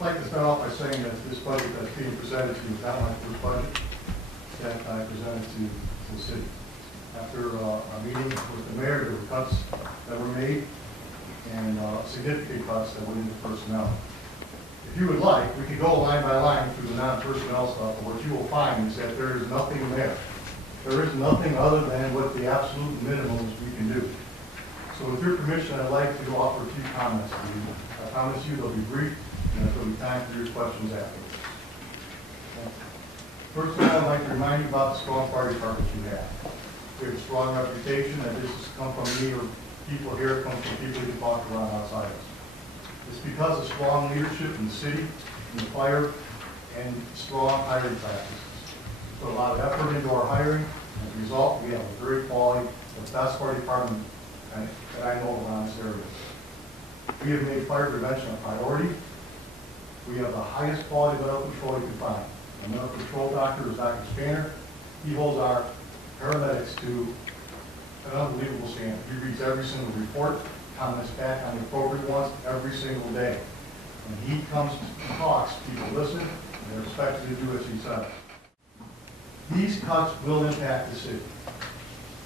I'd like to start off by saying that this budget that's being presented to you is not my first budget that I presented to the city. After a meeting with the mayor, there were cuts that were made and significant cuts that went into personnel. If you would like, we could go line by line through the non-personnel stuff, but what you will find is that there is nothing there. There is nothing other than what the absolute minimums we can do. So with your permission, I'd like to offer a few comments to you. I promise you they'll be brief, and there'll be time for your questions afterwards. First of all, I'd like to remind you about the strong fire department you have. We have a strong reputation, and this has come from me or people here, it comes from people who talk around outside us. It's because of strong leadership in the city, in the fire, and strong hiring practices. We put a lot of effort into our hiring. As a result, we have a very quality, the best fire department that I know around this area. We have made fire prevention a priority. We have the highest quality medical control you can find. Our medical control doctor is Dr. Spanner. He holds our paramedics to an unbelievable standard. He reads every single report, comments back on the appropriate ones every single day. When he comes and talks, people listen, and they're expected to do as he says. These cuts will impact the city.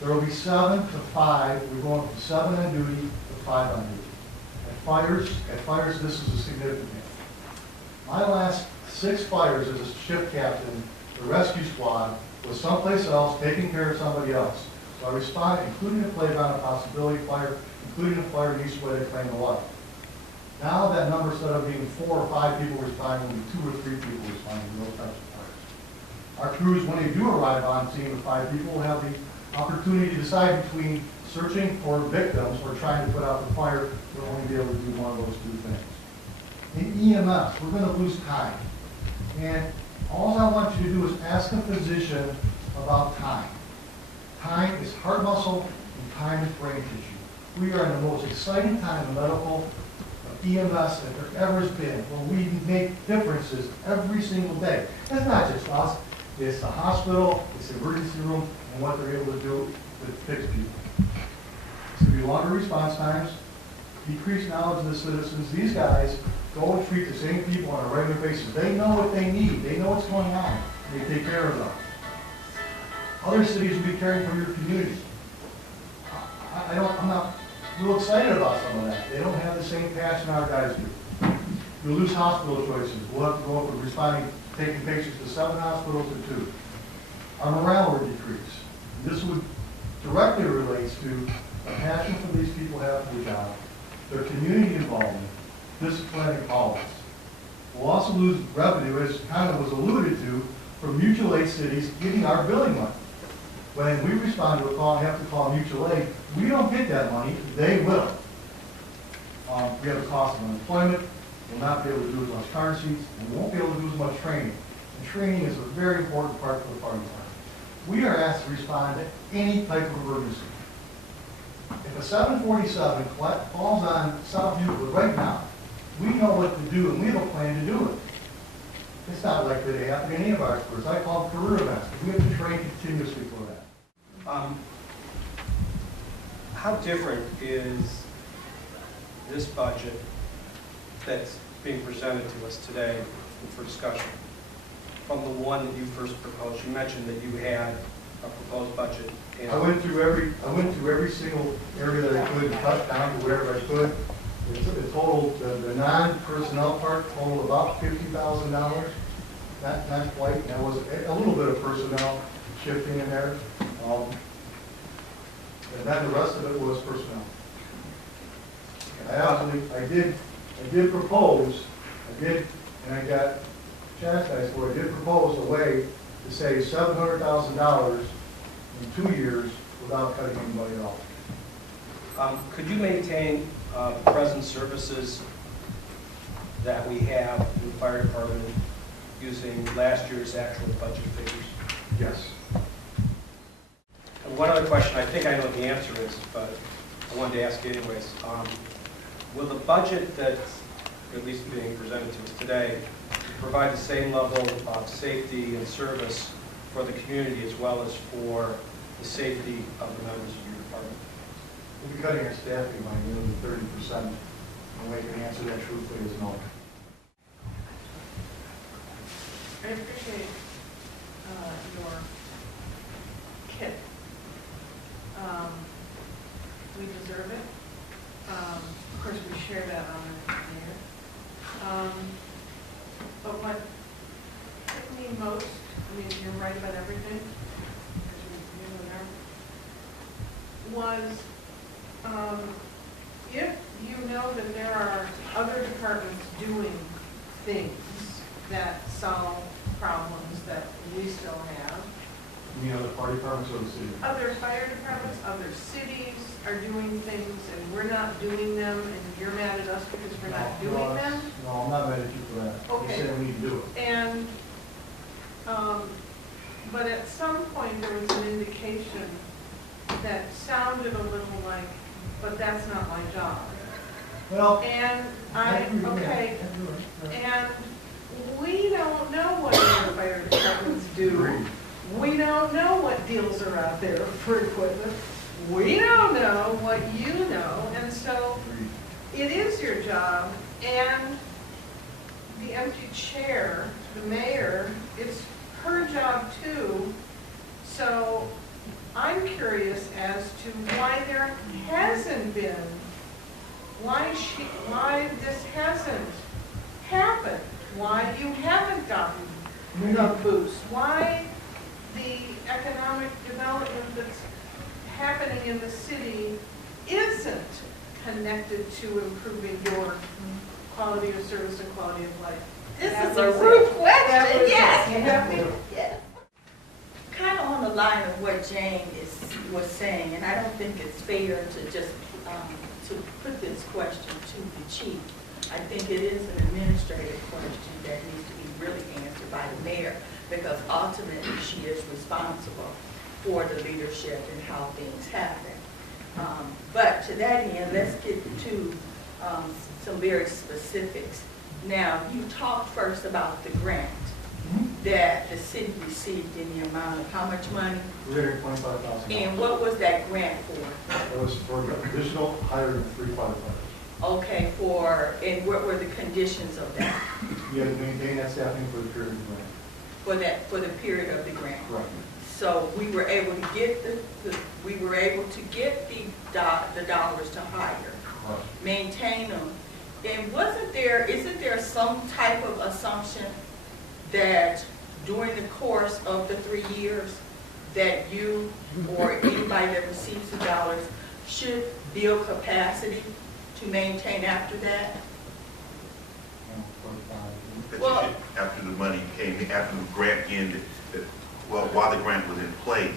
There will be 7 to 5. We're going from 7 on duty to 5 on duty. At fires, this is a significant. My last 6 fires as a shift captain, the rescue squad was someplace else, taking care of somebody else. So I responded, including a playground, a possibility fire, including a fire in Eastwood that claimed a life. Now that number, instead of being 4 or 5 people responding, will be 2 or 3 people responding to those types of fires. Our crews, when they do arrive on scene with 5 people, will have the opportunity to decide between searching for victims or trying to put out the fire. We'll only be able to do one of those 2 things. In EMS, we're going to lose time. And all I want you to do is ask a physician about time. Time is heart muscle and time is brain tissue. We are in the most exciting time in medical EMS that there ever has been, where we make differences every single day. It's not just us, it's the hospital, it's the emergency room, and what they're able to do to fix people. It's going to be longer response times, decreased knowledge of the citizens. These guys go and treat the same people on a regular basis. They know what they need. They know what's going on. They take care of them. Other cities will be caring for your community. I'm not real excited about some of that. They don't have the same passion our guys do. We'll lose hospital choices. We'll have to go from responding, taking patients to 7 hospitals to 2. Our morale will decrease. This would directly relates to the passion for these people have for the job, their community involvement, disciplining all of us. We'll also lose revenue, as kind of was alluded to, from mutual aid cities getting our billing money. When we respond to a call and have to call mutual aid, we don't get that money, they will. We have the cost of unemployment, we'll not be able to do as much car seats, and we won't be able to do as much training. And training is a very important part for the fire department. We are asked to respond to any type of emergency. If a 747 falls on South Euclid right now, we know what to do and we have a plan to do it. It's not likely to happen in any of our experts. I call them career events. We have to train continuously for that. How different is this budget that's being presented to us today for discussion from the one that you first proposed? You mentioned that you had a proposed budget. I went through every single area that I could, cut down to wherever I could. The total, the non-personnel part totaled about $50,000. Not quite. There was a little bit of personnel shifting in there. And then the rest of it was personnel. I did propose, and I got chastised for it, I did propose a way to save $700,000 in 2 years without cutting anybody at all. Could you maintain present services that we have in the fire department using last year's actual budget figures? Yes. And one other question, I think I know what the answer is, but I wanted to ask you anyways. Will the budget that's at least being presented to us today provide the same level of safety and service for the community as well as for the safety of the members of your department? We'll be cutting our staffing by nearly 30%. The way I can answer that truthfully is no. I appreciate your kit. We deserve it. Of course, we share that on the mayor. But what hit me most, I mean, you're right about everything, as you really are, was if you know that there are other departments doing things that solve problems that we still have, You know, the party departments or the city? other fire departments, other cities are doing things and we're not doing them and you're mad at us because we're not No, doing them. No, I'm not mad at you for that. Okay. You said we need to do it. And, but at some point there was an indication that sounded a little like, but that's not my job. Well, And agree. and we don't know what other fire departments do. Agreed. We don't know what deals are out there for equipment. We don't know what you know, and so Agreed. it is your job, and the empty chair, the mayor, it's her job too. So I'm curious as to why there hasn't been, why this hasn't happened, why you haven't gotten a boost, why the economic development that's happening in the city isn't connected to improving your quality of service and quality of life. This That is a was rude it. question, That was yes. it. You have me? Yes. Kind of on the line of what Jane was saying, and I don't think it's fair to just, to put this question to the chief. I think it is an administrative question that needs to be really answered by the mayor, because ultimately she is responsible for the leadership and how things happen. But to that end, let's get to some very specifics. Now, you talked first about the grant that the city received in the amount of how much money? $325,000. And what was that grant for? That was for additional hiring of 3 firefighters. Okay, and what were the conditions of that? You had to maintain that staffing for the period of the grant. For the period of the grant? Correct. So we were able to get the dollars to hire, Correct. maintain them. And isn't there some type of assumption that during the course of the 3 years that you or anybody that receives the dollars should build capacity to maintain after that? And Well- That you should, after the money came, after the grant ended, while the grant was in place,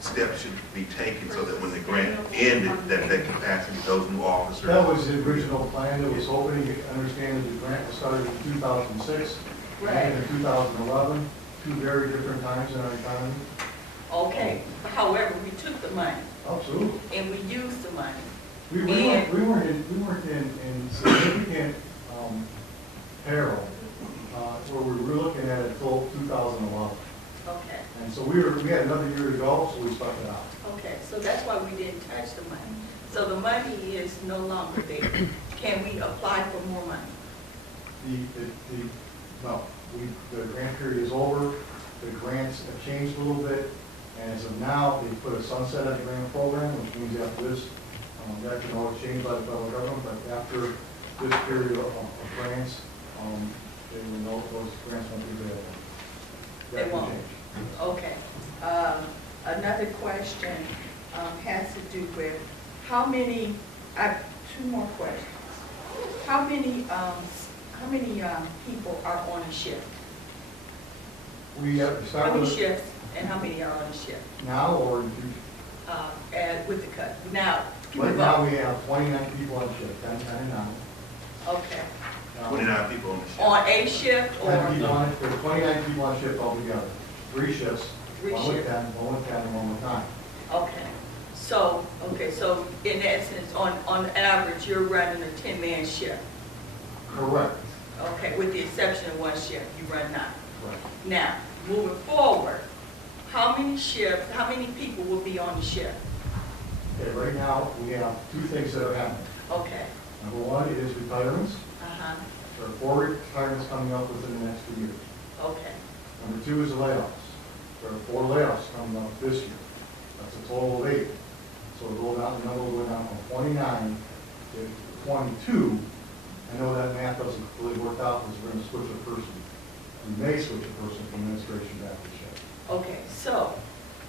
steps should be taken so that when the grant ended, that capacity, those new officers. That was the original plan. It was hoping, you understand that the grant was started in 2006. Right. And in 2011, two very different times in our economy. Okay, however, we took the money Absolutely. and we used the money. We weren't in significant peril where we were looking at it until 2011. Okay, And so we had another year to go, so we stuck it out. okay, so that's why we didn't touch the money. So the money is no longer there. Can we apply for more money? The grant period is over. The grants have changed a little bit. And as of now, they put a sunset on the grant program, which means after this, that can always change by the federal government, but after this period of grants, they will know those grants won't be available. They That can won't. change. Okay. Another question has to do with how many, I have 2 more questions. How many people are on a shift? We have to How start many with shifts and how many are on a shift? now or in the future. And with the cut. Now, Right now, we have 29 people on shift, 10 and 9. okay. 29 people on the shift. On a shift 10 people or? on it, there's 29 people on shift altogether. 3 shifts, 3 one with shifts. 10, one with 10, and one with 9. Okay. So in essence, on average, you're running a 10-man shift. Correct. Okay, with the exception of 1 shift, you run 9. Correct. Now, moving forward, how many people will be on the shift? Okay, right now, we have 2 things that are happening. Okay. Number 1 is retirements. Uh-huh. There are 4 retirements coming up within the next 2 years. Okay, Number two is the layoffs. There are 4 layoffs coming up this year. That's a total of 8. So we'll go down, the number will go down from 29 to 22. I know that math doesn't really work out because we're going to switch a person. We may switch a person from administration back to shift. okay, so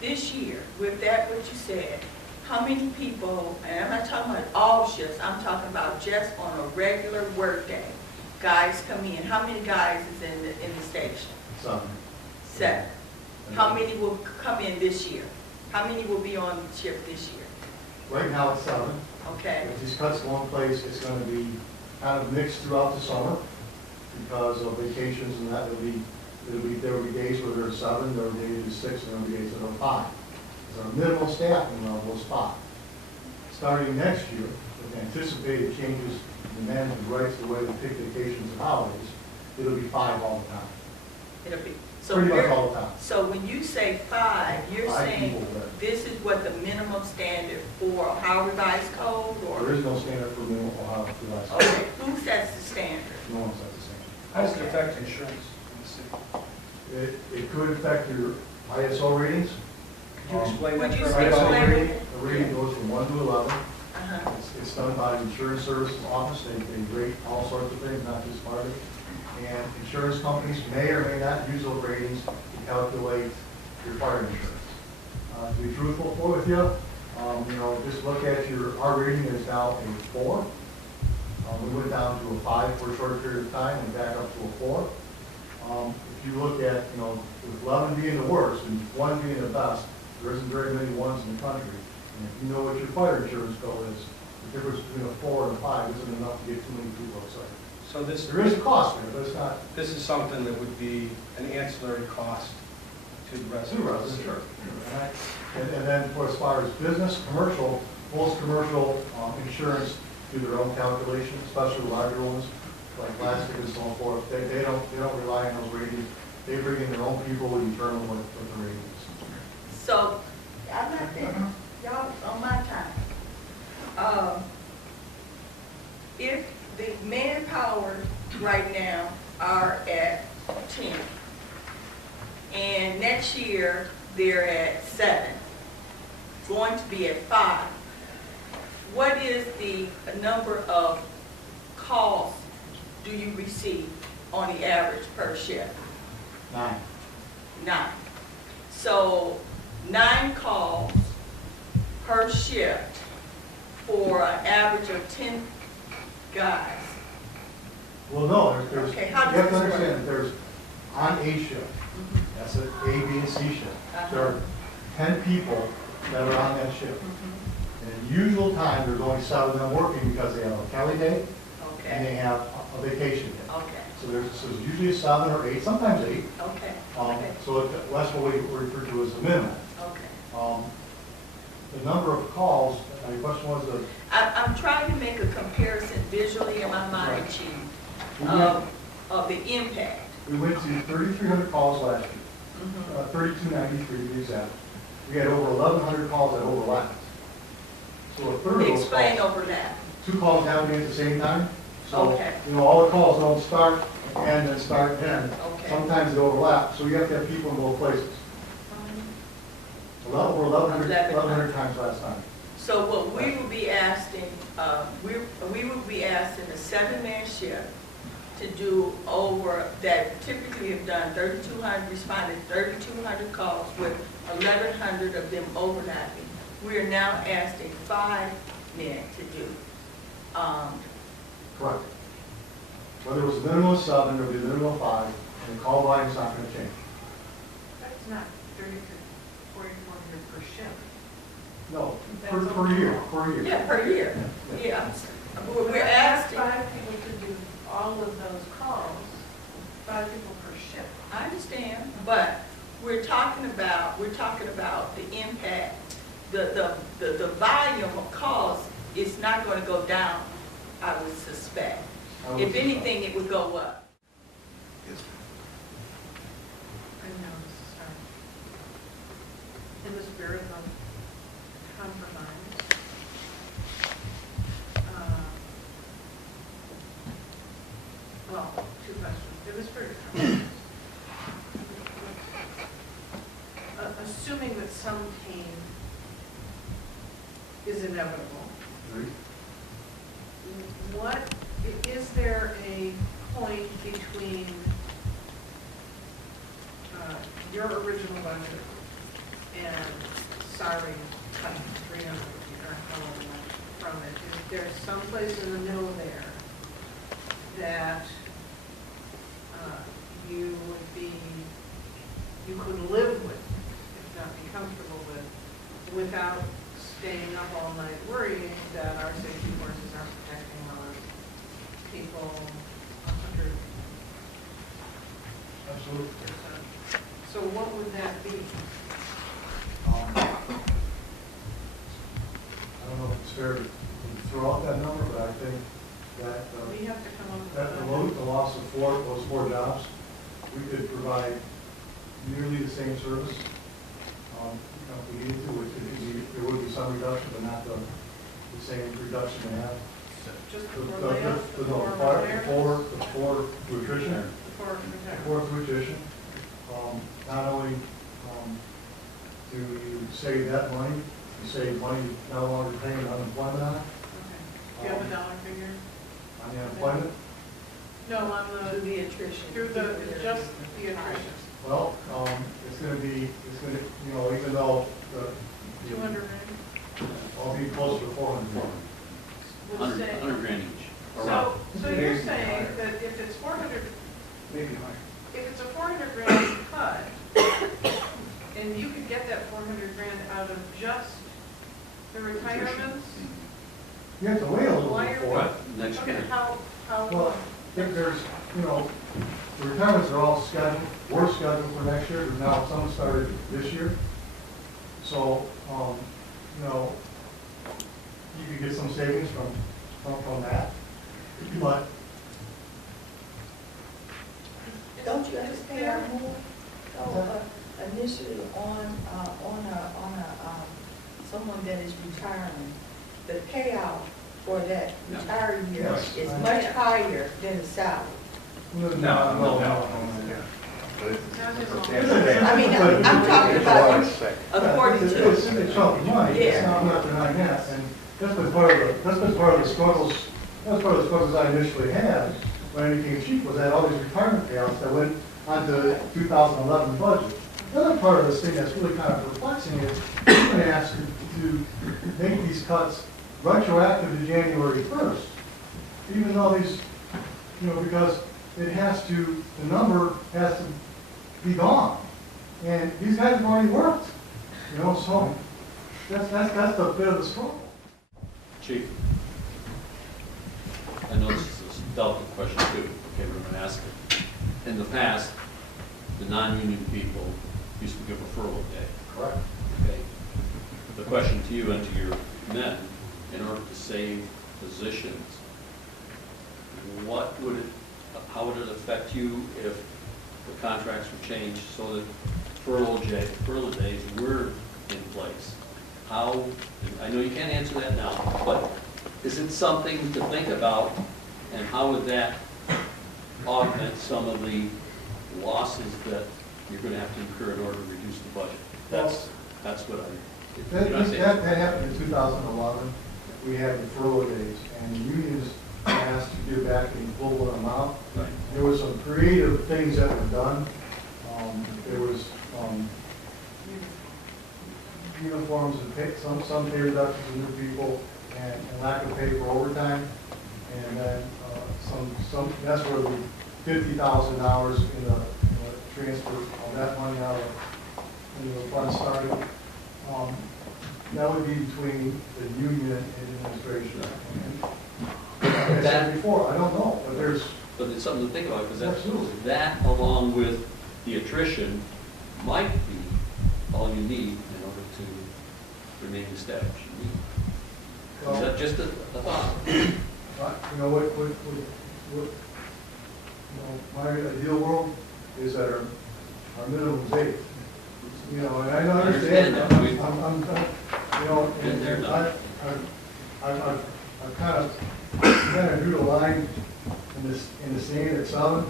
this year, with that what you said, how many people, and I'm not talking about all shifts, I'm talking about just on a regular work day, guys come in, how many guys is in the station? 7. 7. How many will come in this year? How many will be on shift this year? Right now it's 7. Okay, If these cuts go in place, it's going to be kind of mixed throughout the summer because of vacations and that. There will be days where there's 7, there will be days 6, and there will be days that are 5. Because our minimum staffing level is 5. Starting next year, with anticipated changes in the management rights, the way we pick vacations and holidays, it'll be 5 all the time. it'll be, so Pretty much we're, all the time. so when you say 5, you're 5 saying people there. this is what the minimum standard for Ohio Revised Code, or? There is no standard for minimum Ohio Revised Code. Okay, who sets the standard? No one sets the standard. How does it affect insurance in the city? It could affect your ISO ratings. Could you explain that Would you term? ISO explain rating, it? the rating goes from 1 to 11. Uh-huh. It's done by the Insurance Services Office. They rate all sorts of things, not just Marty. And insurance companies may or may not use those ratings to calculate your fire insurance. To be truthful with you, just look at our rating is now a 4. We went down to a 5 for a short period of time and back up to a 4. If you look at, with 11 being the worst and 1 being the best, there isn't very many ones in the country. And if you know what your fire insurance bill is, the difference between a 4 and a 5 isn't enough to get too many people excited. So this, There is a cost there, but it's not this is something that would be an ancillary cost to the residents. too rough, sure. And then for as far as business, commercial, most commercial insurance do their own calculations, especially larger ones, like plastic and so forth. They don't rely on those ratings. They bring in their own people who determine what the rating is. So, I'm not finished. Y'all on my time. If the manpower right now are at 10, and next year they're at 7, going to be at 5, what is the number of calls do you receive on the average per shift? 9. 9. So 9 calls per shift for an average of 10 guys. Well, no, there's, Okay, you how have does to this understand, work? there's on A shift, that's an A, B, and C shift. Uh-huh. There are 10 people that are on that shift. And in usual time, there's only 7 of them working because they have a Kelly day and they Okay, have a vacation day. okay, So there's usually 7 or 8, sometimes 8. okay, okay, So that's what we refer to as the minimum. okay. The number of calls, my question was I'm trying to make a comparison visually in my mind, Right. Chief, we went, of the impact. we went to 3,300 calls last year, Mhm. 3,293 to be exact. We had over 1,100 calls that overlapped. So a third of those Explain calls, overlap. 2 calls happening at the same time. So, Okay. all the calls don't start and then start and end. Okay. Sometimes they overlap, so you have to have people in both places. Over 1,100 times last time. So what we will be asking, we will be asking a 7-man shift to do over, that typically have done 3,200, responded 3,200 calls with 1,100 of them overlapping. We are now asking 5 men to do. Correct. Whether it was a minimum of 7 or the minimum of 5, and the call volume's not going to change. That's not 30 to 4,400 per shift. No, per year, per year. Yeah, per year, yeah. We're asking, 5 people to do all of those calls, 5 people per shift. I understand, but we're talking about the impact, the volume of calls is not going to go down, I would suspect. If anything, it would go up. Yes, I know, sorry. It was very well compromised. Well, 2 questions. It was very compromised. assuming that some pain is inevitable, is there a point between your original budget and sorry, cut 300 or however much from it? Is there someplace in the middle there that you could live with, if not be comfortable with, without staying up all night worrying that our safety forces aren't protecting our people 100%? Absolutely. So what would that be? I don't know if it's fair to throw out that number, but I think that We have to come up with that the loss of those four jobs, we could provide nearly the same service. If we needed to, there would be some reduction, but not the same reduction we have. just before layoff, Before nutrition. before retirement. Fourth nutrition, not only do you save that money, you save money no longer paying unemployment on it, Okay. Do you have a dollar figure? on the unemployment. No, on Through the, the attrition. through the, just the attrition. Well, it's gonna, you know, even though the. 200 grand? I'll be closer to 400. Would say. 100 grand each. So you're saying that if it's 400, Maybe higher. if it's a 400 grand cut, and you could get that 400 grand out of just the retirements? You have to wait a little Why bit are for it. Next Okay, year. how, Well, there's, you know, the retirements are all scheduled, were scheduled for next year, but now some started this year. So, you know, you could get some savings from that, but Don't you have to pay out more? Initially on someone that is retiring, the payout for that retired year Yes. is much higher than the salary. no. I mean, I'm talking about according to. It's a chunk of money, it's not denying that, and that's been part of the struggles, I initially had when I became chief, was that all these retirement payouts that went onto 2011 budget. The other part of this thing that's really kind of perplexing is, we've been asked to make these cuts retroactive to January 1st, even though these, you know, because it has to, the number has to be gone. And these guys have already worked, you know, so that's the bit of the struggle. Chief, I know this is a delicate question too, okay, we're going to ask it. In the past, the non-union people used to give a furlough day. Correct. Okay. The question to you and to your men, in order to save positions, how would it affect you if the contracts were changed so that furlough days were in place? How, I know you can't answer that now, but is it something to think about, and how would that augment some of the losses that you're going to have to incur in order to reduce the budget? That's what That happened in 2011. We had the furlough days, and the unions asked to give back an equivalent amount. Right. There were some creative things that were done. There was uniforms and pay, some pay reductions for new people, and lack of pay for overtime. And then that's where the $50,000 in the transfer of that money out of the fund started. That would be between the union and administration. And like I said before, I don't know, but there's. But it's something to think about, because Absolutely. that, along with the attrition, might be all you need in order to remain the status you need. Is that just a thought? You know, you know, my ideal world is that our minimum is 8. You know, and I understand, that. you know, Been there, and done. I've kind of drew the line in the sand at 7,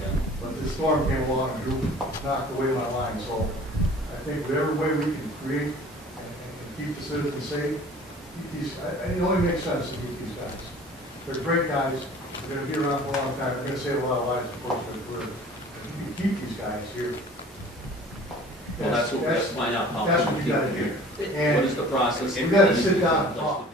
Yeah. but the storm came along and knocked away my line, so I think whatever way we can create and keep the citizens safe, keep these, it only makes sense to keep these guys. They're great guys, they're gonna be around for a long time, they're gonna save a lot of lives, of course, but we're, you keep these guys here. Well, let's find out how. That's what you gotta do. What And is the process? we gotta sit down and talk.